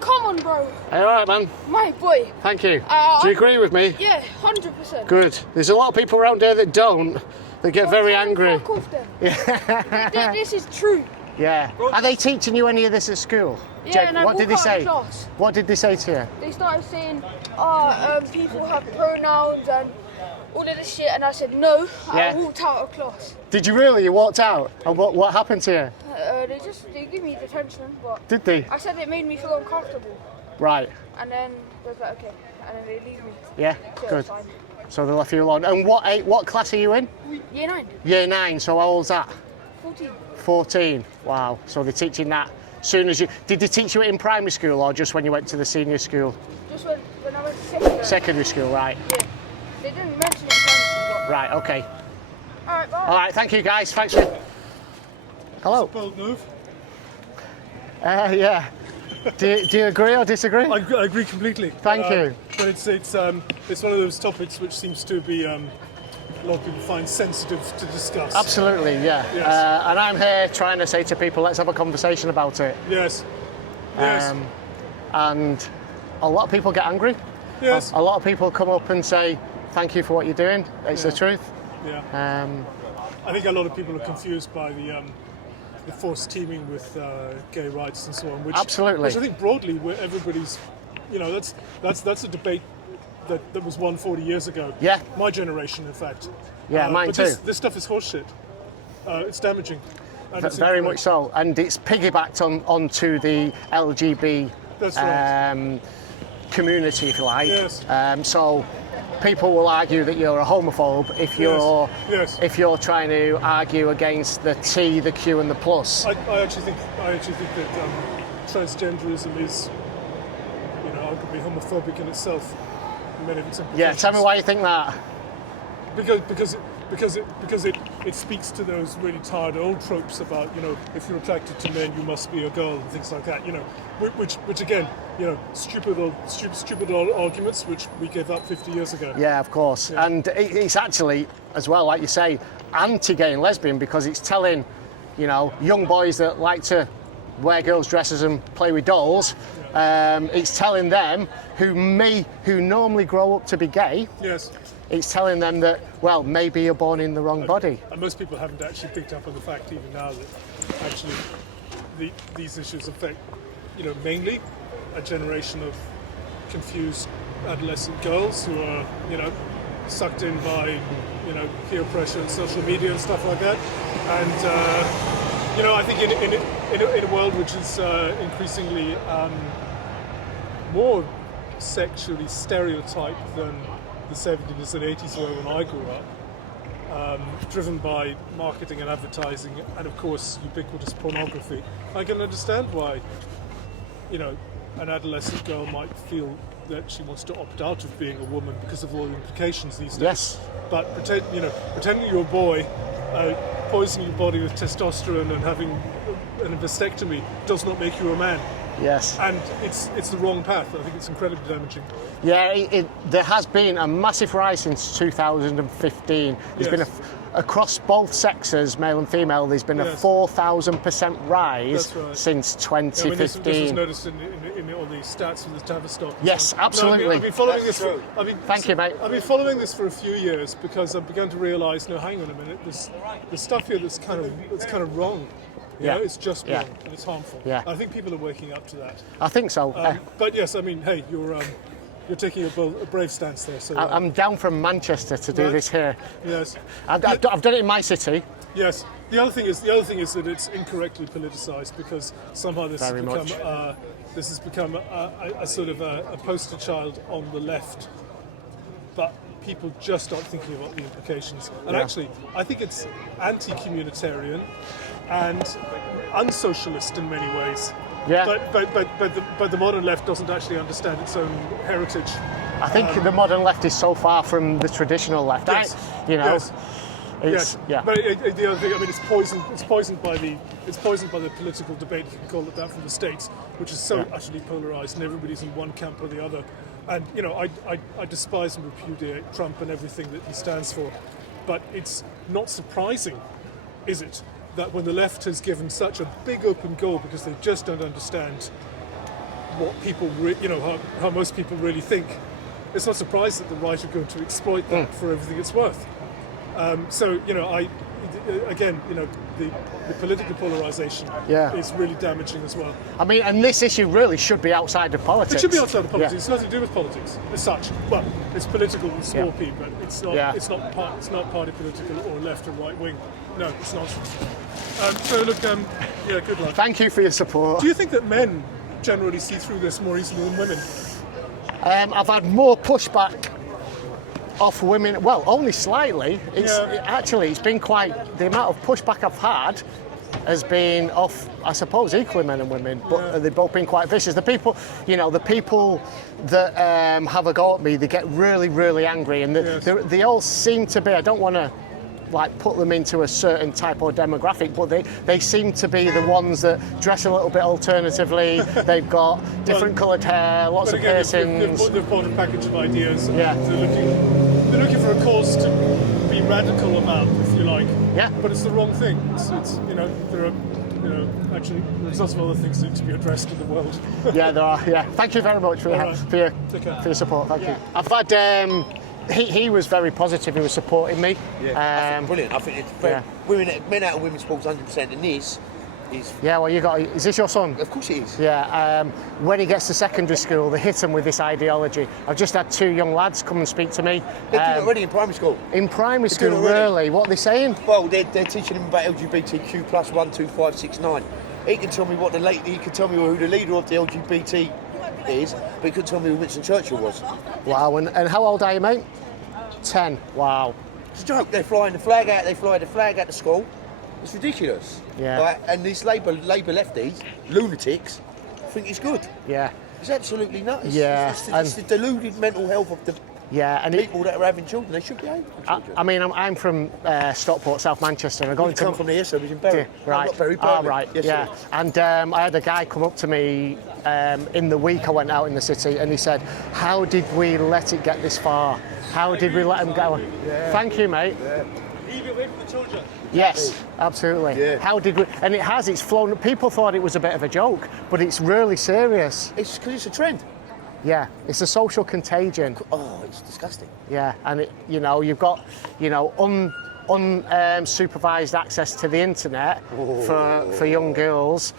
Come on, bro. Hey, all right, man. My boy. Thank you. Do you agree with me? Yeah, 100%. Good. There's a lot of people around here that don't, that get very angry. Fuck off then. Yeah. This is true. Yeah. Are they teaching you any of this at school? Yeah, and I what did they walk out of say? class. What did they say to you? They started saying, people have pronouns and all of this shit, and I said no. Yeah. I walked out of class. Did you really? You walked out? And what happened to you? They give me detention, but Did they? I said it made me feel uncomfortable. Right. And then they was like, okay, and then they leave me. Yeah, So good. it's fine. So they left you alone. And what class are you in? Year 9. Year 9, so how old's that? 14. 14. Wow. So they're teaching that soon as you... Did they teach you it in primary school or just when you went to the senior school? Just when I was secondary. Secondary school, right. Yeah. They didn't mention it in primary school. Right, okay. Alright, bye. All right, thank you guys. Thanks for... Hello. Bold move. Yeah. Do you agree or disagree? I agree completely. Thank you. But it's one of those topics which seems to be a lot of people find sensitive to discuss. Absolutely, yeah. Yes. And I'm here trying to say to people, let's have a conversation about it. Yes. Yes. And a lot of people get angry. Yes. A lot of people come up and say, thank you for what you're doing. It's the truth. Yeah. I think a lot of people are confused by the forced teaming with gay rights and so on. Which, Absolutely. Which I think broadly, where everybody's, that's a debate that was won 40 years ago. Yeah. My generation, in fact. Yeah, mine but too. This stuff is horseshit. It's damaging. And it's Very incorrect. much so. And it's piggybacked onto the LGB That's right. community, if you like. Yes. So people will argue that you're a homophobe if you're trying to argue against the T, the Q, and the plus. I actually think that transgenderism is, arguably homophobic in itself. In many of its implications. Yeah, tell me why you think that. Because it speaks to those really tired old tropes about, if you're attracted to men, you must be a girl and things like that. Which again, stupid old arguments which we gave up 50 years ago. Yeah, of course. Yeah. And it's actually, as well, like you say, anti-gay and lesbian, because it's telling, young boys that like to wear girls' dresses and play with dolls. It's telling them who normally grow up to be gay. Yes. It's telling them that, well, maybe you're born in the wrong body. And most people haven't actually picked up on the fact even now that actually these issues affect, mainly a generation of confused adolescent girls who are, sucked in by, peer pressure and social media and stuff like that. And, I think in a world which is increasingly more sexually stereotyped than the 70s and 80s were when I grew up, driven by marketing and advertising and of course ubiquitous pornography, I can understand why, an adolescent girl might feel that she wants to opt out of being a woman because of all the implications these days. Yes. But pretending you're a boy, poisoning your body with testosterone and having an vasectomy does not make you a man. Yes. And it's the wrong path. I think it's incredibly damaging. Yeah, there has been a massive rise since 2015. There's been across both sexes, male and female, there's been a 4,000% rise since 2015. This was noticed in all the stats from the Tavistock. Yes, absolutely. No, I've been following this. Thank you, mate. I've been following this for a few years because I've begun to realise. No, hang on a minute. There's stuff here that's kind of wrong. It's just wrong and it's harmful. Yeah. I think people are waking up to that. I think so. But yes, I mean, hey, you're taking a brave stance there. So I'm down from Manchester to do this here. Yes. I've done it in my city. Yes. The other thing is that it's incorrectly politicised because somehow this has become a sort of a poster child on the left, but people just aren't thinking about the implications. And actually, I think it's anti-communitarian and unsocialist in many ways. Yeah. But the modern left doesn't actually understand its own heritage. I think the modern left is so far from the traditional left. Yes. Yeah. But the other thing, I mean, it's poisoned by the political debate, if you can call it that, from the States, which is so utterly polarised, and everybody's in one camp or the other. And I despise and repudiate Trump and everything that he stands for, but it's not surprising, is it, that when the left has given such a big open goal because they just don't understand what people, how most people really think, it's not surprised that the right are going to exploit that for everything it's worth. So, the political polarisation is really damaging as well. I mean, and this issue really should be outside of politics. It should be outside of politics. It's nothing to do with politics as such. Well, it's political with small p, but it's not. It's not party political or left or right wing. No, it's nonsense. So look, good luck. Thank you for your support. Do you think that men generally see through this more easily than women? I've had more pushback off women. Well, only slightly. It's been quite. The amount of pushback I've had has been off, I suppose, equally men and women, but they've both been quite vicious. The people that have a go at me, they get really, really angry, and they all seem to be. I don't want to put them into a certain type or demographic, but they seem to be the ones that dress a little bit alternatively. They've got different coloured hair, lots of piercings. They've bought a package of ideas. They're looking for a cause to be radical about, if you like. Yeah. But it's the wrong thing. There are actually there's lots of other things that need to be addressed in the world. Yeah, there are. Yeah. Thank you very much for your support. Thank you. I've had. He was very positive. He was supporting me. Yeah, I think brilliant. I think it's men out of women's sports 100%, and this is. Yeah, well, is this your son? Of course it is. Yeah. When he gets to secondary school, they hit him with this ideology. I've just had 2 young lads come and speak to me. They're doing it already in primary school. In primary school, really? What are they saying? Well, they're teaching him about LGBTQ plus 1, 2, 5, 6, 9. He can tell me he can tell me who the leader of the LGBT is, but he couldn't tell me who Winston Churchill was. Wow, and how old are you, mate? 10. Wow. It's a joke. They're flying the flag out. They fly the flag out to school. It's ridiculous. Yeah. Right? And these Labour lefties, lunatics, think it's good. Yeah. It's absolutely nuts. Yeah. It's the deluded mental health of the people that are having children. They should be able to children. I mean, I'm from Stockport, South Manchester. I come from there, so I was in Bury. Right. Right. Yes, yeah. Sir. And I had a guy come up to me in the week I went out in the city, and he said, "How did we let it get this far? How did we let him go?" Yeah. Thank you, mate. Yeah. Leave it away from the children. Yes, absolutely. Yeah. How did we? And it's flown. People thought it was a bit of a joke, but it's really serious. It's because it's a trend. Yeah, it's a social contagion. Oh, it's disgusting. Yeah, and you've got unsupervised access to the internet for young girls,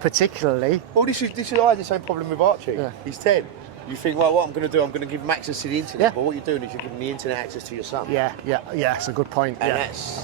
particularly. Well, this is I had the same problem with Archie. Yeah. He's 10. You think, well, what I'm going to do, I'm going to give him access to the internet. Yeah. But what you're doing is you're giving the internet access to your son. Yeah, it's a good point. And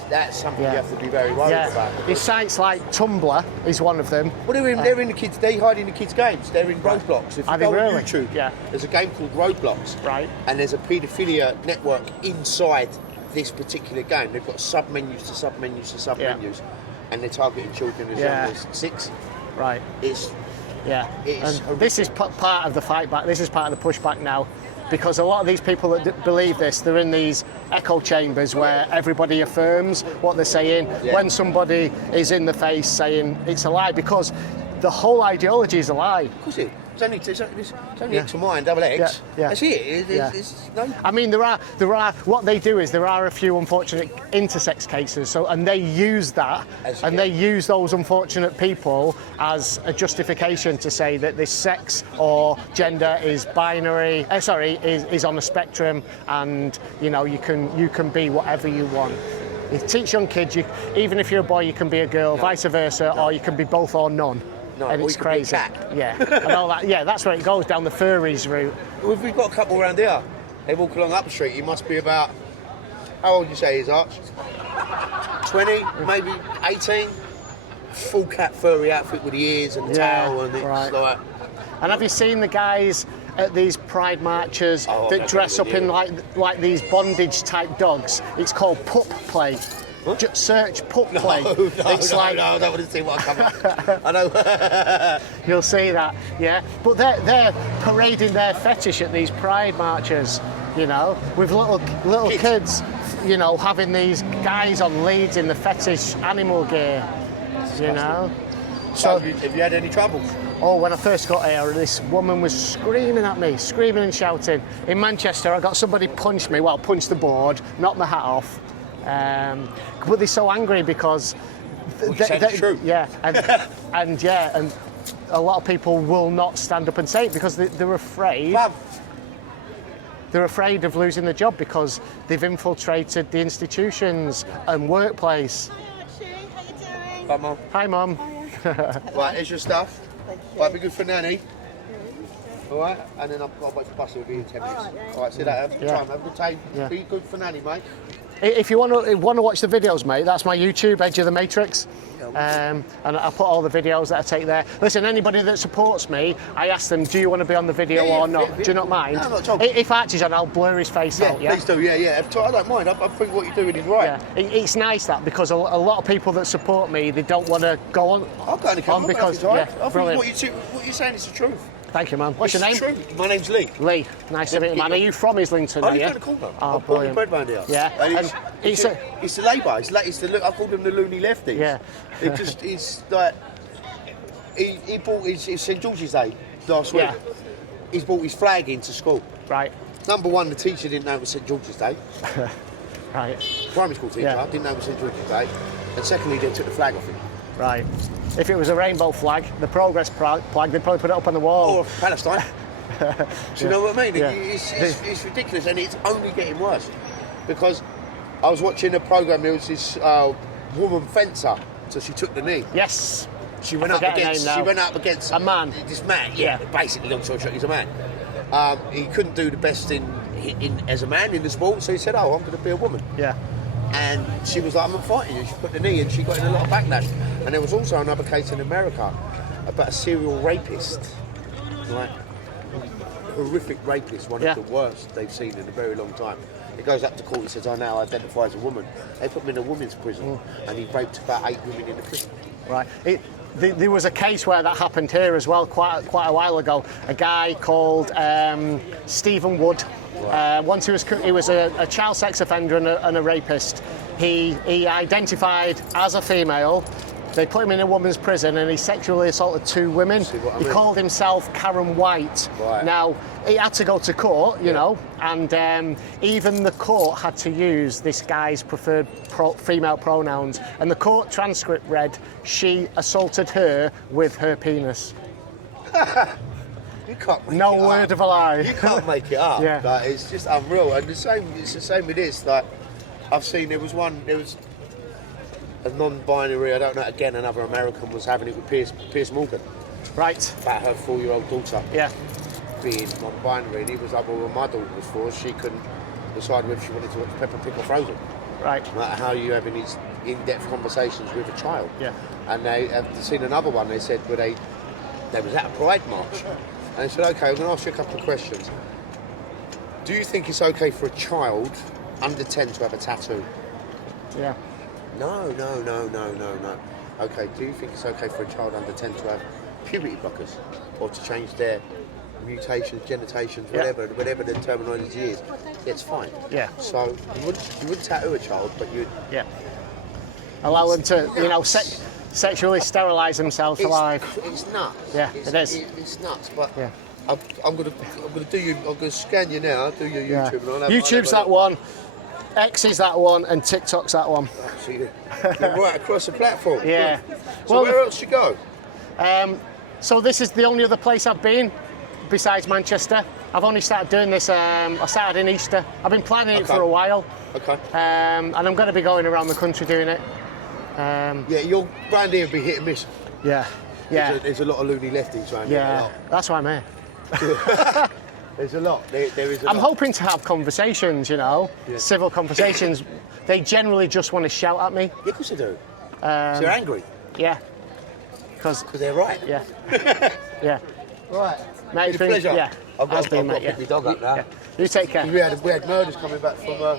that's something you have to be very worried about. It's sites like Tumblr is one of them. Well, they're in the kids. They hide in the kids' games. They're in Roblox. If you go on YouTube, there's a game called Roblox. Right. And there's a paedophilia network inside this particular game. They've got sub-menus to sub-menus to sub-menus, and they're targeting children as young as 6. Right. And this is part of the fight back. This is part of the pushback now, because a lot of these people that believe this, they're in these echo chambers where everybody affirms what they're saying. When somebody is in the face saying it's a lie, because the whole ideology is a lie. Of course it is. It's only X and Y and double X. That's it. I mean, there are. What they do is there are a few unfortunate intersex cases. And they use that, they use those unfortunate people as a justification to say that this sex or gender is binary. Is on a spectrum, and you can be whatever you want. You teach young kids, even if you're a boy, you can be a girl, vice versa, or you can be both or none. No, and it's crazy. And all that. Yeah, that's where it goes, down the furries route. Well, we've got a couple around here. They walk along up the street. He must be about, how old do you say he is, Arch? 20, maybe 18. Full cat furry outfit with the ears and the tail, and it's like. And have you seen the guys at these pride marches that dress up in like these bondage type dogs? It's called pup play. Just search pup play. No, I don't want to see what I'm coming. I know. You'll see that, But they're parading their fetish at these pride marches, with little kids, having these guys on leads in the fetish animal gear, So, have you had any troubles? Oh, when I first got here, this woman was screaming at me, screaming and shouting. In Manchester, I got somebody punched the board, knocked my hat off. But they're so angry because true. and a lot of people will not stand up and say it because they're afraid. Fam. They're afraid of losing the job because they've infiltrated the institutions and workplace. Hi Archie, how you doing? Bye, Mum. Hi, Mum. Right, here's your stuff. Thank you. Right, be good for Nanny. All right, and then I'll wait for Buster. Will be in 10 minutes. All right, see you later. Have a good Yeah. time. Have a good time. Yeah. Be good for Nanny, mate. If you want to watch the videos, mate, that's my YouTube, Edge of the Matrix. And I put all the videos that I take there. Listen, anybody that supports me, I ask them, do you want to be on the video or not? Do you not mind? No, not at all. If Archie's on, I'll blur his face out, yeah? Please do, yeah. I don't mind. I think what you're doing is right. Yeah, it's nice that because a lot of people that support me, they don't want to go on. I'll go and come because I yeah, think brilliant. what you're saying is the truth. Thank you, man. What's your name? It's true. My name's Lee. Lee. Nice to meet you, man. Are you from Islington? Oh, Are you're you? going to call them. Oh, I'm born and brilliant. bred round here. Yeah. And And it's the Labour. I call them the loony lefties. Yeah. It's like he bought his St George's Day last week. Yeah. He's brought his flag into school. Right. Number one, the teacher didn't know it was St George's Day. Right. Primary school teacher didn't know it was St George's Day. And secondly, they took the flag off him. Right. If it was a rainbow flag, the progress flag, they'd probably put it up on the wall. Or Palestine. Do you know what I mean? Yeah. It's ridiculous, and it's only getting worse. Because I was watching a programme, there was this woman fencer, so she took the knee. Yes. She went up against a man. This man, basically, long story short, he's a man. He couldn't do the best in as a man in the sport, so he said, "Oh, I'm going to be a woman." Yeah. And she was like, "I'm not fighting you." She put the knee, and she got in a lot of backlash. And there was also another case in America about a serial rapist, like horrific rapist, one of the worst they've seen in a very long time. He goes up to court and says, "I now identify as a woman." They put him in a women's prison, and he raped about 8 women in the prison. Right. There was a case where that happened here as well, quite a while ago. A guy called Stephen Wood. Once he was a child sex offender and a rapist. He identified as a female. They put him in a woman's prison and he sexually assaulted 2 women. He called himself Karen White. Right. Now, he had to go to court, you know, and even the court had to use this guy's preferred female pronouns. And the court transcript read, she assaulted her with her penis. You can't make No it word up. of a lie. You can't make it up. Yeah. Like, it's just unreal. And it's the same with this. Like, I've seen there was a non-binary, I don't know, again, another American was having it with Piers Morgan. Right. About her 4-year-old daughter Yeah. being non-binary. And he was like, well, my daughter was 4, she couldn't decide whether she wanted to watch Peppa Pig or Frozen. Right. Like, how are you having these in-depth conversations with a child? Yeah. And they have seen another one, they said, where they was at a Pride March. And they said, okay, I'm going to ask you a couple of questions. Do you think it's okay for a child under 10 to have a tattoo? Yeah. No. Okay, do you think it's okay for a child under 10 to have puberty blockers? Or to change their mutations, genitations, whatever the terminology is? It's fine. Yeah. So you wouldn't tattoo a child, but you'd... Yeah. Allow them to, you know, sexually sterilise themselves alive. It's nuts. Yeah, it is. It's nuts, but Yeah. I'm gonna scan you now. I'll do your Yeah. YouTube. And YouTube's that one, X is that one, and TikTok's that one. So you're right across the platform. Yeah. So where else you go? So this is the only other place I've been besides Manchester. I've only started doing this, I started in Easter. I've been planning it for a while. Okay. And I'm going to be going around the country doing it. Yeah, your brand here will be hit and miss. Yeah. Yeah. There's a lot of loony lefties around here. Yeah. That's why I'm here. There's a lot. There is a I'm lot. hoping to have conversations, you know, civil conversations. They generally just want to shout at me. Yeah, of course they do. So they're angry. Yeah. Because they're right. Yeah. Yeah. Right. Mate, it's Been a pleasure. Yeah. I've got Has been, to mate, pick my dog up now. Yeah. You take care. We had murders coming back from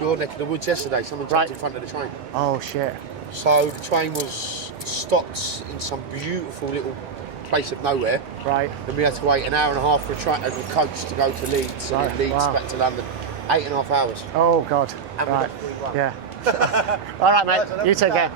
your neck of the woods yesterday. Someone jumped in front of the train. Oh, shit. So the train was stopped in some beautiful little place of nowhere. Right. Then we had to wait an hour and a half for a coach to go to Leeds, and then Leeds back to London. 8.5 hours. Oh, God. And we Right. got 3-1. Yeah. All right, mate. You take care.